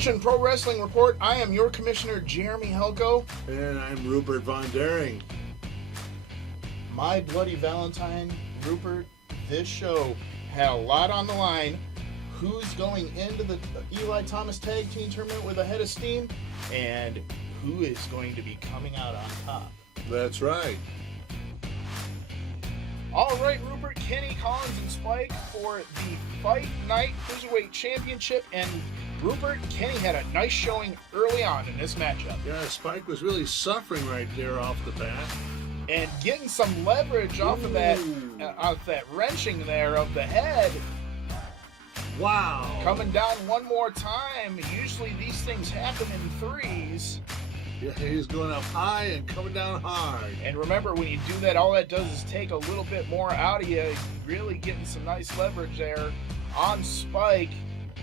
Attention Pro Wrestling Report, I am your Commissioner, Jeremy Halco. And I'm Rupert von Dehering. My Bloody Valentine, Rupert, this show had a lot on the line. Who's going into the Eli Thomas Tag Team Tournament with a head of steam, and who is going to be coming out on top? That's right. All right, Rupert, Kenny, Collins, and Spike for the Fight Night Cruiserweight Championship. And Rupert, Kenny had a nice showing early on in this matchup. Yeah, Spike was really suffering right there off the bat. And getting some leverage off of that wrenching there of the head. Wow. Coming down one more time. Usually these things happen in threes. Yeah, he's going up high and coming down hard. And remember, when you do that, all that does is take a little bit more out of you. Really getting some nice leverage there on Spike.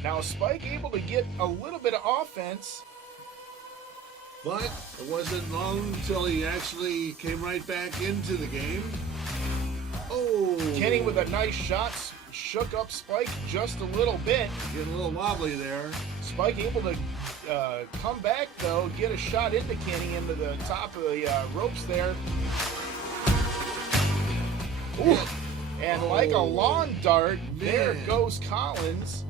Now, Spike able to get a little bit of offense. But it wasn't long until he actually came right back into the game. Oh. Kenny with a nice shot. Shook up Spike just a little bit. Getting a little wobbly there. Spike able to come back, though, get a shot into Kenny into the top of the ropes there. Ooh. And like a lawn dart, there goes Collins.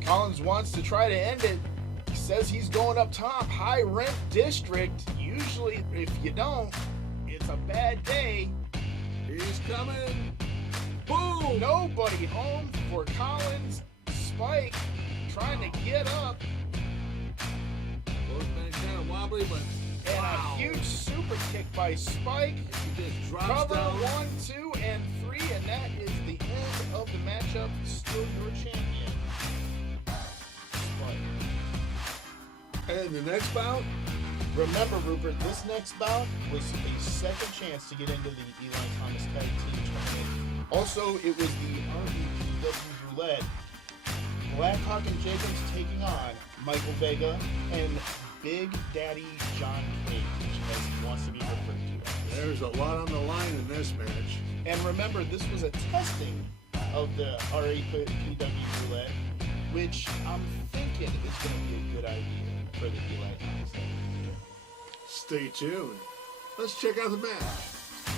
Collins wants to try to end it. He says he's going up top, high rent district. Usually, if you don't, it's a bad day. He's coming. Boom! Nobody home for Collins. Spike trying to get up. Both men kind of wobbly, but and wow. A huge super kick by Spike. He just drops Cover down. 1, 2, and 3, and that is the end of the matchup. Still your champion, Spike. And the next bout? Remember, Rupert, this next bout was a second chance to get into the Eli Thomas Tag Team Tournament. Also, it was the RAPW Roulette. Blackhawk and Jacobs taking on Michael Vega and Big Daddy John Cage, as he wants to be referred to. There's a lot on the line in this match. And remember, this was a testing of the RAPW Roulette, which I'm thinking is going to be a good idea for the Eli Thomas Tag Team. Stay tuned. Let's check out the match.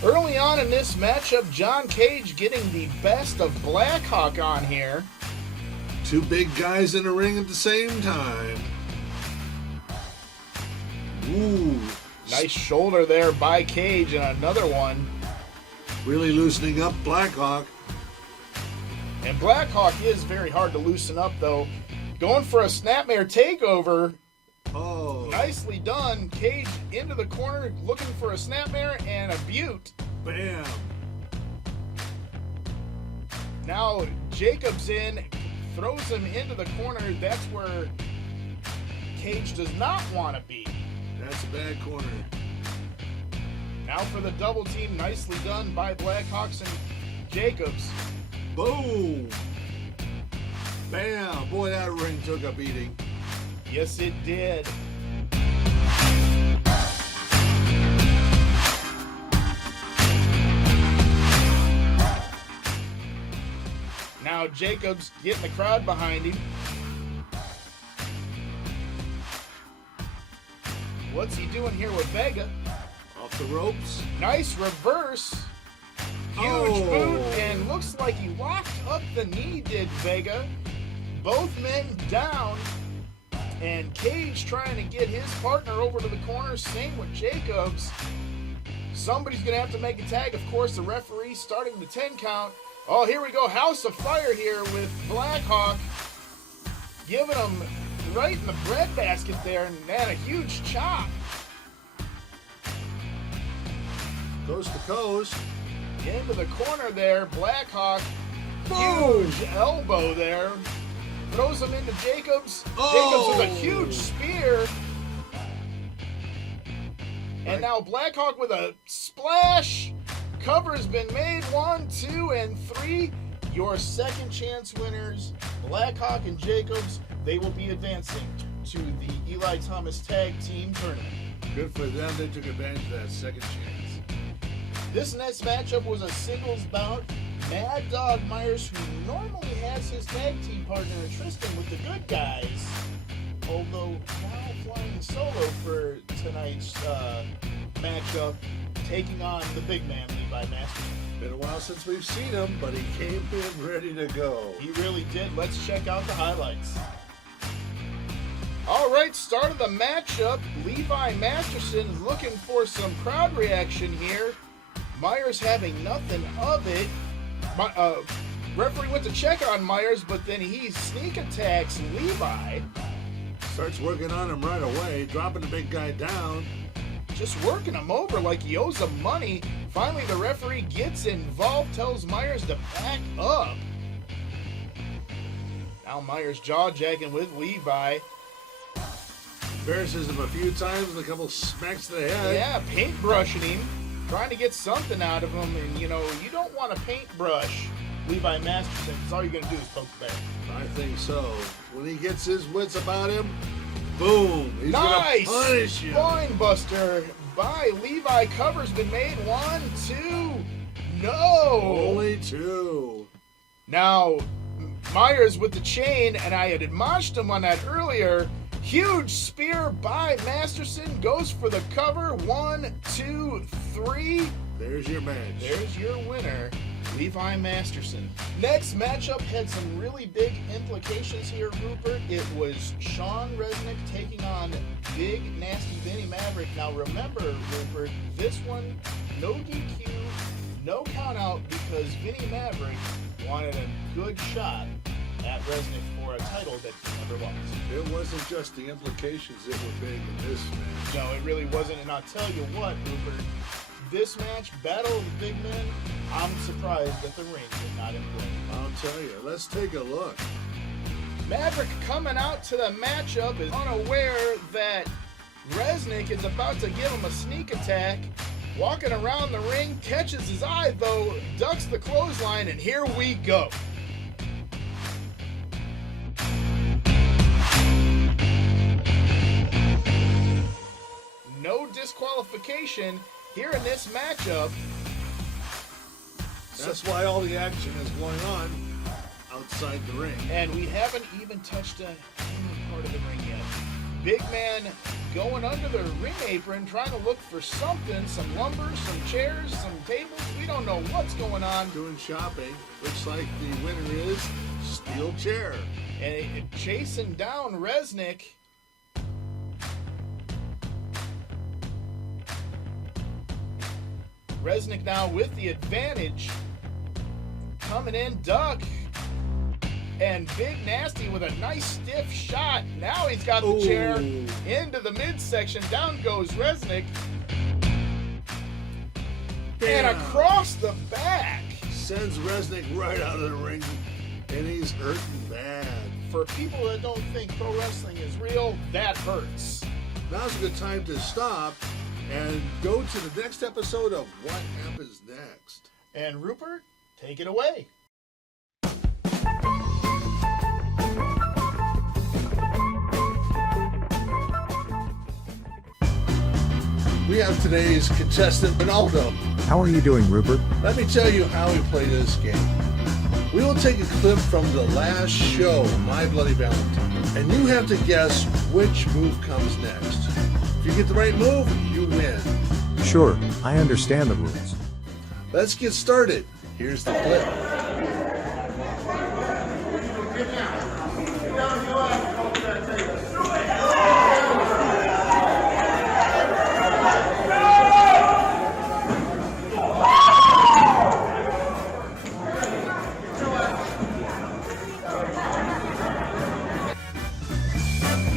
Early on in this matchup, John Cage getting the best of Blackhawk on here. Two big guys in the ring at the same time. Ooh. Nice shoulder there by Cage, and another one. Really loosening up Blackhawk. And Blackhawk is very hard to loosen up, though. Going for a snapmare takeover. Oh. Nicely done. Cage into the corner, looking for a snapmare and a butte. Bam. Now Jacobs in, throws him into the corner. That's where Cage does not want to be. That's a bad corner. Now for the double team, nicely done by Blackhawks and Jacobs. Boom. Bam. Boy, that ring took a beating. Yes, it did. Now Jacobs getting the crowd behind him. What's he doing here with Vega? Off the ropes. Nice reverse. Huge boot, and looks like he locked up the knee, did Vega. Both men down. And Cage trying to get his partner over to the corner. Same with Jacobs. Somebody's going to have to make a tag. Of course, the referee starting the 10 count. Oh, here we go. House of Fire here with Blackhawk. Giving him right in the breadbasket there. And a huge chop. Coast to coast. Into the corner there. Blackhawk. Boom. Huge elbow there. Throws him into Jacobs. Oh. Jacobs with a huge spear. And now Blackhawk with a splash. Cover has been made. 1, 2, and 3. Your second chance winners, Blackhawk and Jacobs, they will be advancing to the Eli Thomas Tag Team Tournament. Good for them. They took advantage of that second chance. This next matchup was a singles bout. Mad Dog Myers, who normally has his tag team partner Tristan with the Good Guys, although now flying solo for tonight's matchup, taking on the big man, Levi Masterson. Been a while since we've seen him, but he came in ready to go. He really did. Let's check out the highlights. All right, start of the matchup. Levi Masterson looking for some crowd reaction here. Myers having nothing of it. Referee went to check on Myers, but then he sneak attacks Levi. Starts working on him right away, dropping the big guy down. Just working him over like he owes him money. Finally, the referee gets involved, tells Myers to back up. Now Myers jaw-jacking with Levi. Embarrasses him a few times and a couple smacks to the head. Yeah, paintbrushing him, trying to get something out of him. And, you don't want to paintbrush Levi Masterson, because all you're going to do is poke the bear. I think so. When he gets his wits about him, boom, he's nice gonna punish you. spine buster by Levi. Cover's been made. 1, 2, no. Only 2. Now, Myers with the chain, and I had admonished him on that earlier. Huge spear by Masterson, goes for the cover. 1, 2, 3. There's your match. There's your winner, Levi Masterson. Next matchup had some really big implications here, Rupert. It was Sean Resnick taking on big, nasty Vinny Maverick. Now remember, Rupert, this one, no DQ, no count out, because Vinny Maverick wanted a good shot at Resnick for a title that he never lost. It wasn't just the implications that were big in this match. No, it really wasn't, and I'll tell you what, Rupert, this match, Battle of the Big Men, I'm surprised that the ring did not implode. I'll tell you, let's take a look. Maverick coming out to the matchup is unaware that Resnick is about to give him a sneak attack. Walking around the ring, catches his eye though, ducks the clothesline, and here we go. No disqualification here in this matchup. That's why all the action is going on outside the ring. And we haven't even touched any part of the ring yet. Big man going under the ring apron, trying to look for something, some lumber, some chairs, some tables. We don't know what's going on. Doing shopping. Looks like the winner is Steel Chair. And chasing down Resnick. Resnick now with the advantage. Coming in, duck. And Big Nasty with a nice stiff shot. Now he's got the chair into the midsection. Down goes Resnick. And across the back. Sends Resnick right out of the ring. And he's hurting bad. For people that don't think pro wrestling is real, that hurts. Now's a good time to stop and go to the next episode of What Happens Next. And Rupert, take it away. We have today's contestant, Ronaldo. How are you doing, Rupert? Let me tell you how we play this game. We will take a clip from the last show, My Bloody Valentine, and you have to guess which move comes next. If you get the right move, you win. Sure, I understand the rules. Let's get started. Here's the clip.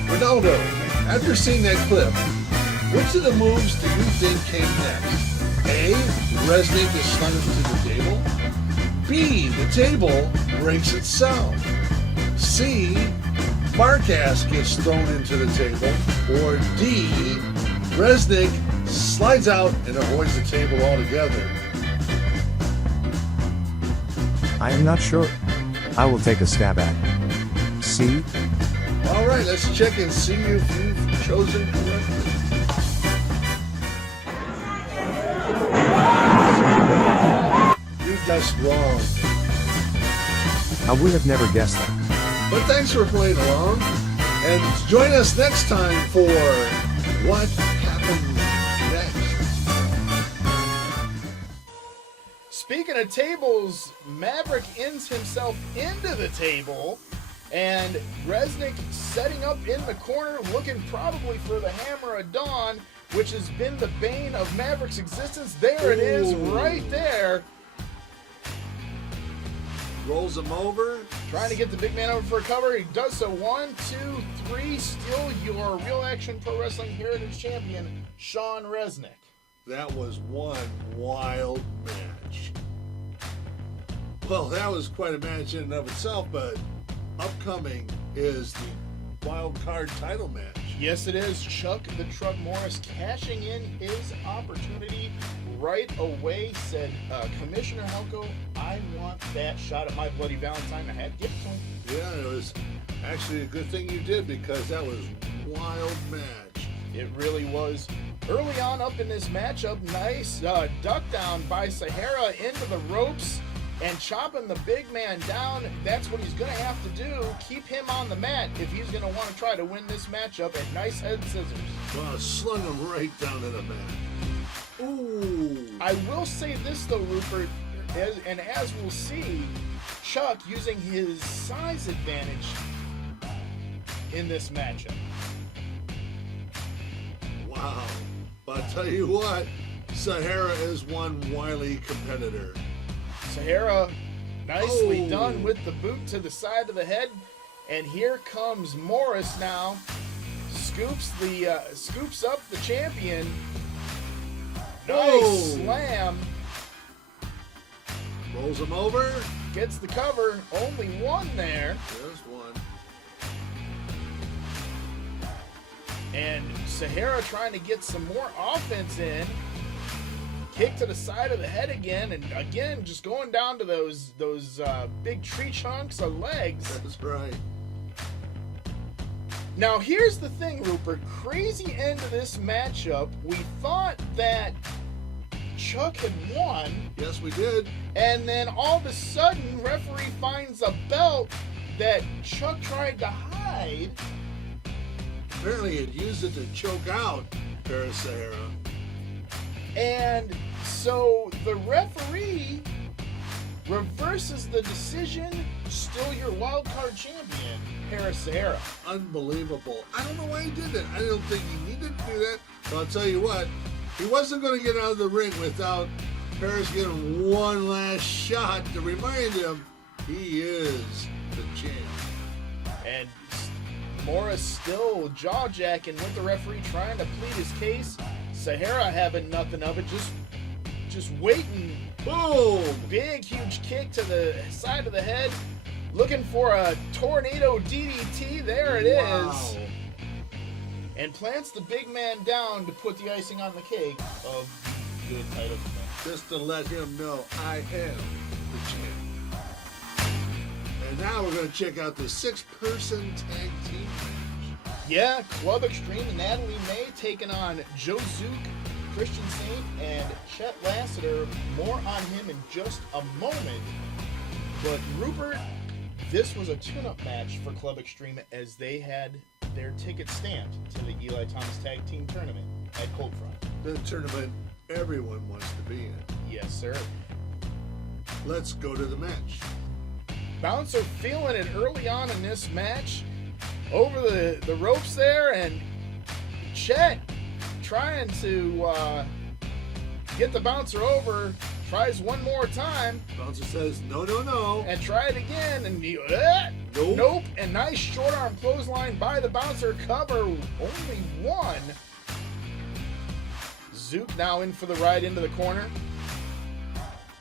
Ronaldo, after seeing that clip, which of the moves do you think came next? A, Resnick is slung into the table. B, the table breaks itself. C, Marcas gets thrown into the table. Or D, Resnick slides out and avoids the table altogether. I am not sure. I will take a stab at C. All right, let's check and see if you've chosen correctly. You guessed wrong. I would have never guessed that. But thanks for playing along. And join us next time for What Happened Next. Speaking of tables, Maverick ends himself into the table, and Resnick setting up in the corner, looking probably for the Hammer of Dawn, which has been the bane of Maverick's existence. There it is, right there. Rolls him over. Trying to get the big man over for a cover. He does so. 1, 2, 3. Still your Real Action Pro Wrestling Heritage Champion, Sean Resnick. That was one wild match. Well, that was quite a match in and of itself, but upcoming is the wild card title match. Yes, it is. Chuck the Truck Morris cashing in his opportunity right away. Said, Commissioner Halco, I want that shot at My Bloody Valentine. I had to give it to him. Yeah, it was actually a good thing you did, because that was a wild match. It really was. Early on up in this matchup, nice duck down by Sahara into the ropes and chopping the big man down. That's what he's going to have to do. Keep him on the mat if he's going to want to try to win this matchup at nice head scissors. Well, slung him right down to the mat. Ooh. I will say this, though, Rupert, as we'll see, Chuck using his size advantage in this matchup. Wow. But I'll tell you what, Sahara is one wily competitor. Sahara nicely done with the boot to the side of the head. And here comes Morris now. Scoops up the champion. Nice slam. Rolls him over. Gets the cover. Only one there. There's one. And Sahara trying to get some more offense in. Kick to the side of the head again, and again just going down to those big tree chunks of legs. That's right. Now here's the thing, Rupert. Crazy end of this matchup. We thought that Chuck had won. Yes, we did. And then all of a sudden, referee finds a belt that Chuck tried to hide. Apparently he had used it to choke out Paris Sahara. And so the referee reverses the decision. Still your wild card champion, Paris Sahara. Unbelievable. I don't know why he did that. I don't think he needed to do that. But I'll tell you what, he wasn't going to get out of the ring without Paris getting one last shot to remind him he is the champ. And Morris still jaw-jacking with the referee, trying to plead his case. Sahara having nothing of it, just waiting. Boom! Big, huge kick to the side of the head. Looking for a tornado DDT. There it is. And plants the big man down to put the icing on the cake of the good title defense. Just to let him know I am the champ. And now we're going to check out the 6-person tag team match. Yeah, Club Extreme and Natalie May taking on Joe Zook, Christian Saint, and Chet Lassiter. More on him in just a moment. But Rupert, this was a tune-up match for Club Extreme as they had their ticket stamped to the Eli Thomas Tag Team Tournament at Cold Front. The tournament everyone wants to be in. Yes, sir. Let's go to the match. Bouncer feeling it early on in this match. Over the ropes there, and Chet trying to get the bouncer over. Tries one more time. Bouncer says, no, no, no. And try it again, and Nope. Nope. And nice short arm clothesline by the bouncer. Cover only one. Zook now in for the ride into the corner.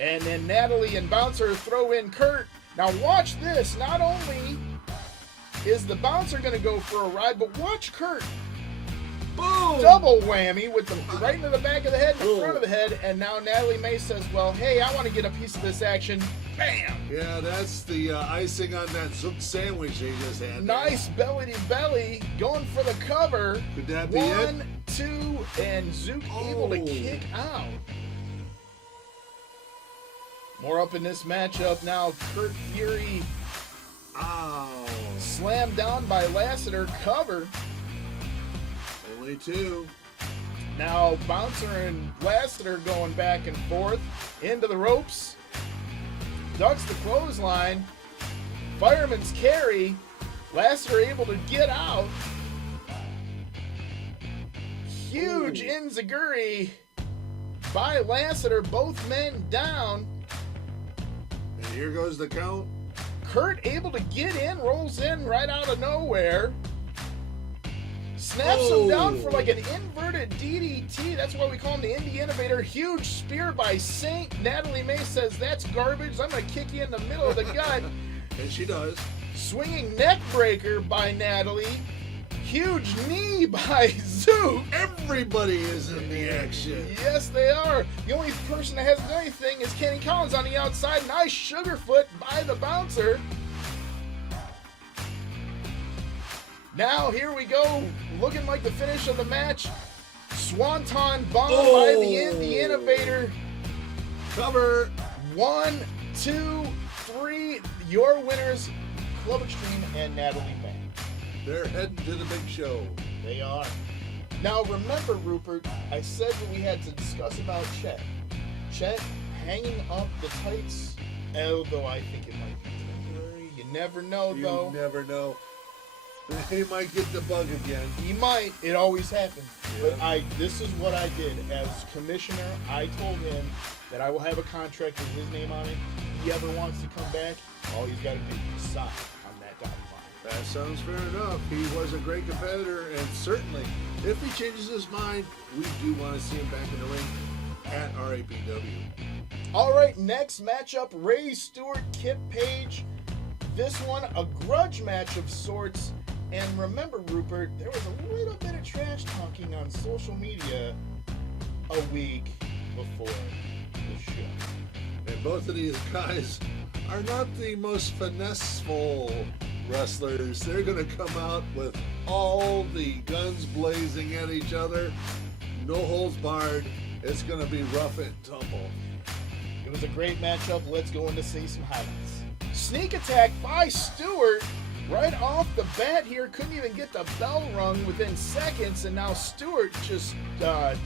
And then Natalie and Bouncer throw in Kurt. Now watch this. Not only is the bouncer going to go for a ride, but watch Kurt. Boom! Double whammy with the right into the back of the head, and the front of the head, and now Natalie May says, well, hey, I want to get a piece of this action. Bam! Yeah, that's the icing on that Zook sandwich they just had. Nice belly to belly, going for the cover. Could that be 1, 2, and Zook able to kick out. More up in this matchup now. Kurt Fury. Ow. Slammed down by Lassiter, cover. Only 2. Now Bouncer and Lassiter going back and forth into the ropes. Ducks the clothesline. Fireman's carry. Lassiter able to get out. Huge enziguri by Lassiter. Both men down. And here goes the count. Kurt able to get in, rolls in right out of nowhere. Snaps him down for like an inverted DDT. That's why we call him the Indie Innovator. Huge spear by Saint. Natalie May says, that's garbage. I'm going to kick you in the middle of the gut. And she does. Swinging neck breaker by Natalie. Huge knee by Zook. Everybody is in the action. Yes, they are. The only person that hasn't done anything is Kenny Collins on the outside. Nice sugarfoot by the Bouncer. Now, here we go. Looking like the finish of the match. Swanton bomb by the Indie Innovator. Cover. 1, 2, 3. Your winners, Club Extreme and Natalie May. They're heading to the big show. They are. Now, remember, Rupert, I said that we had to discuss about Chet. Chet hanging up the tights, although I think it might be temporary. You never know, though. You never know. He might get the bug again. He might. It always happens. Yeah. But this is what I did. As commissioner, I told him that I will have a contract with his name on it. If he ever wants to come back, all he's got to do is sign on that dotted line. That sounds fair enough. He was a great competitor, and certainly, if he changes his mind, we do want to see him back in the ring at RAPW. All right, next matchup, Ray Stewart, Kip Page. This one, a grudge match of sorts. And remember, Rupert, there was a little bit of trash talking on social media a week before the show. And both of these guys are not the most finesseful wrestlers. They're going to come out with all the guns blazing at each other. No holds barred. It's going to be rough and tumble. It was a great matchup. Let's go in to see some highlights. Sneak attack by Stewart. Right off the bat here, couldn't even get the bell rung within seconds, and now Stewart just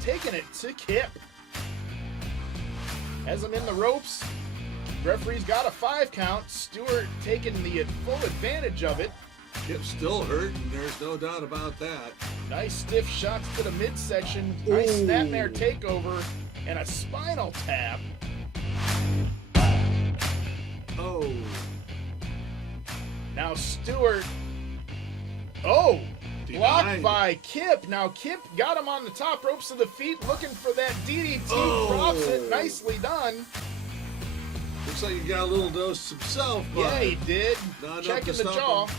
taking it to Kip. Has him in the ropes. Referee's got a 5 count. Stewart taking the full advantage of it. Kip's still hurt, and there's no doubt about that. Nice stiff shots to the midsection. Nice snapmare takeover, and a spinal tap. Oh. Now Stewart, blocked by Kip. Now Kip got him on the top ropes of the feet, looking for that DDT. Drops it, nicely done. Looks like he got a little dose himself, but Yeah, he did. not Checking enough to the stop jaw. him.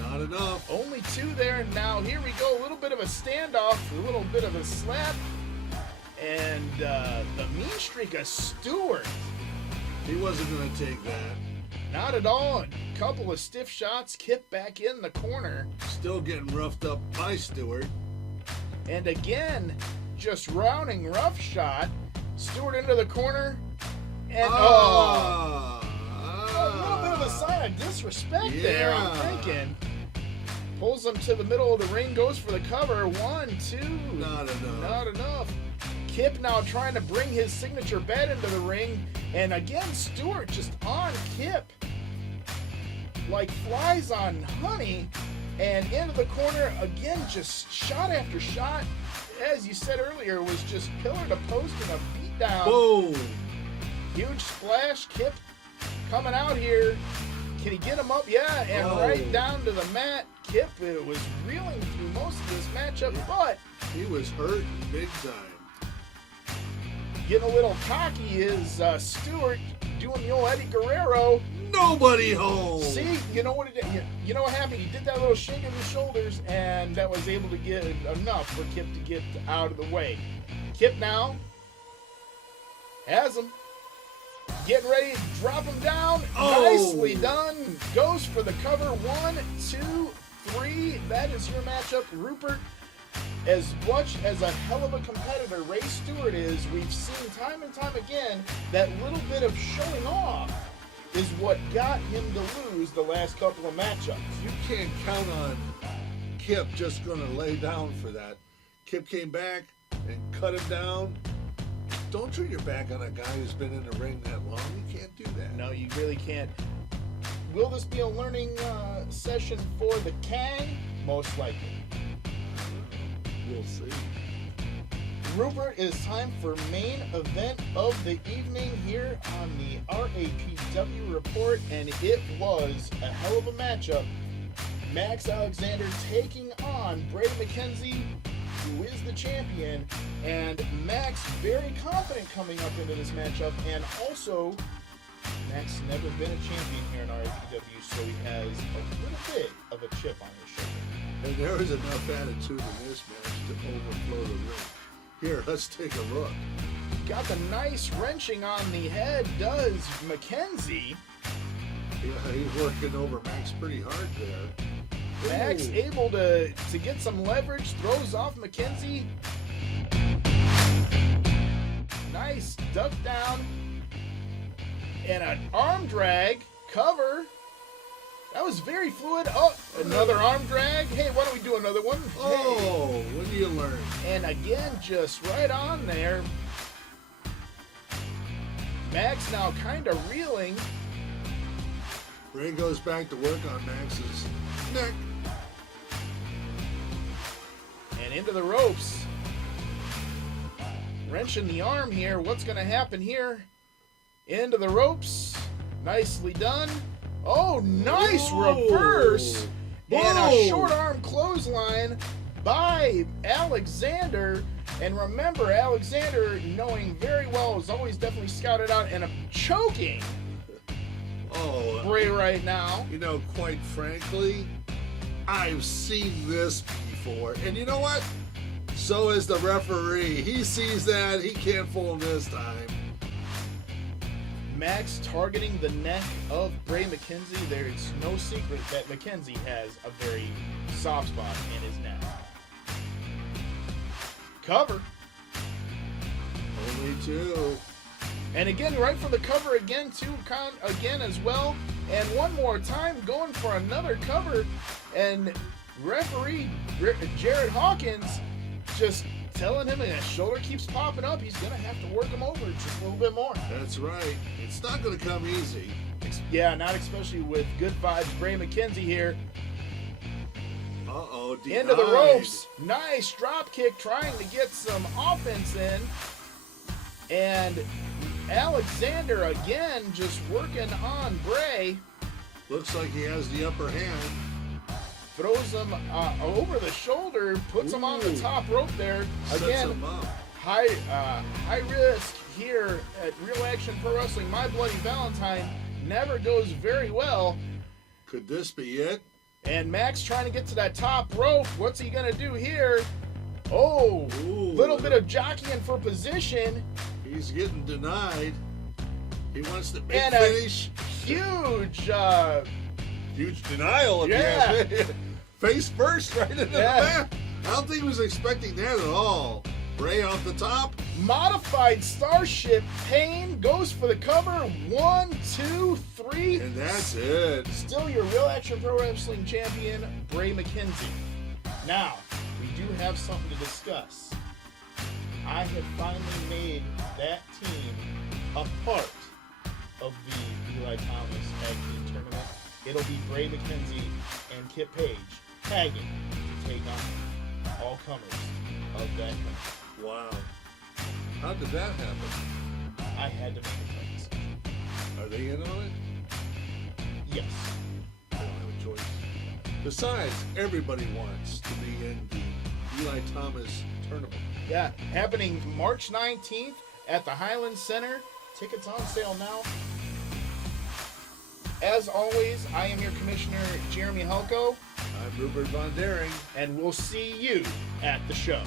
Not enough. Only 2 there. Now here we go. A little bit of a standoff, a little bit of a slap, and the mean streak of Stewart. He wasn't going to take that. Not at all. A couple of stiff shots. Kip back in the corner. Still getting roughed up by Stewart. And again, just rounding rough shot. Stewart into the corner. And a little bit of a sign of disrespect there, I'm thinking. Pulls him to the middle of the ring, goes for the cover. 1, 2. Not enough. Not enough. Kip now trying to bring his signature bed into the ring. And again, Stewart just on Kip. Like flies on honey. And into the corner, again, just shot after shot. As you said earlier, it was just pillar to post and a beatdown. Boom. Huge splash. Kip coming out here. Can he get him up? Yeah, and right down to the mat. Kip was reeling through most of this matchup, but He was hurt big time. getting a little cocky is Stewart doing the old Eddie Guerrero. Nobody home. See, you know what it did? You know what happened? He did that little shake of his shoulders, and that was able to get enough for Kip to get out of the way. Kip now has him. Getting ready to drop him down. Nicely done. Goes for the cover. 1, 2, 3. That is your matchup, Rupert. As much as a hell of a competitor Ray Stewart is, we've seen time and time again that little bit of showing off is what got him to lose the last couple of matchups. You can't count on Kip just going to lay down for that. Kip came back and cut him down. Don't turn your back on a guy who's been in the ring that long. You can't do that. No, you really can't. Will this be a learning session for the Kang? Most likely. We'll see. Rupert, it is time for main event of the evening here on the RAPW report, and it was a hell of a matchup. Max Alexander taking on Bray McKenzie, who is the champion, and Max very confident coming up into this matchup, and also Max never been a champion here in RAPW, so he has a little bit of a chip on his shoulder. And there is enough attitude in this match to overflow the ring. Here, let's take a look. Got the nice wrenching on the head, does McKenzie. Yeah, he's working over Max pretty hard there. Max Ooh. able to get some leverage, throws off McKenzie. Nice duck down. And an arm drag, cover. That was very fluid. Oh, another arm drag. Hey, why don't we do another one? Oh, what do you learn? And again, just right on there. Max now kind of reeling. Ray goes back to work on Max's neck. And into the ropes. Wrenching the arm here. What's going to happen here? Into the ropes. Nicely done. Oh, nice reverse. And a short arm clothesline by Alexander. And remember, Alexander, knowing very well, is always definitely scouted out and choking Bray right now. You know, quite frankly, I've seen this before. And you know what? So is the referee. He sees that. He can't fool him this time. Max targeting the neck of Bray McKenzie. There's no secret that McKenzie has a very soft spot in his neck. Cover. Only two. And again, right for the cover again, too, again as well. And one more time, going for another cover. And referee Jared Hawkins just telling him, and his shoulder keeps popping up, he's going to have to work him over just a little bit more. That's right. It's not going to come easy. Yeah, not especially with good vibes. Bray McKenzie here. Uh-oh, denied. Into the ropes. Nice drop kick, trying to get some offense in. And Alexander again just working on Bray. Looks like he has the upper hand. Throws him over the shoulder, puts him on the top rope there. Sets Again, him up. high risk here at Real Action Pro Wrestling. My Bloody Valentine never goes very well. Could this be it? And Max trying to get to that top rope. What's he going to do here? Oh, Ooh. little bit of jockeying for position. He's getting denied. He wants the big And finish. Huge, Huge denial, if you yeah. ask me. Face first right into Yeah. the back. I don't think he was expecting that at all. Bray off the top. modified Starship. Payne goes for the cover. 1, 2, 3. And that's it. Still your Real Action Pro Wrestling champion, Bray McKenzie. Now, we do have something to discuss. I have finally made that team a part of the Eli Thomas Tag Team Tournament. It'll be Bray McKenzie and Kip Page tagging to take on all comers of that country. Wow. How did that happen? I had to make a tough decision. Are they in on it? Yes. I don't have a choice. Besides, everybody wants to be in the Eli Thomas tournament. Yeah, happening March 19th at the Highland Center. Tickets on sale now. As always, I am your Commissioner, Jeremy Halco, I'm Rupert Von Dehering. and we'll see you at the show.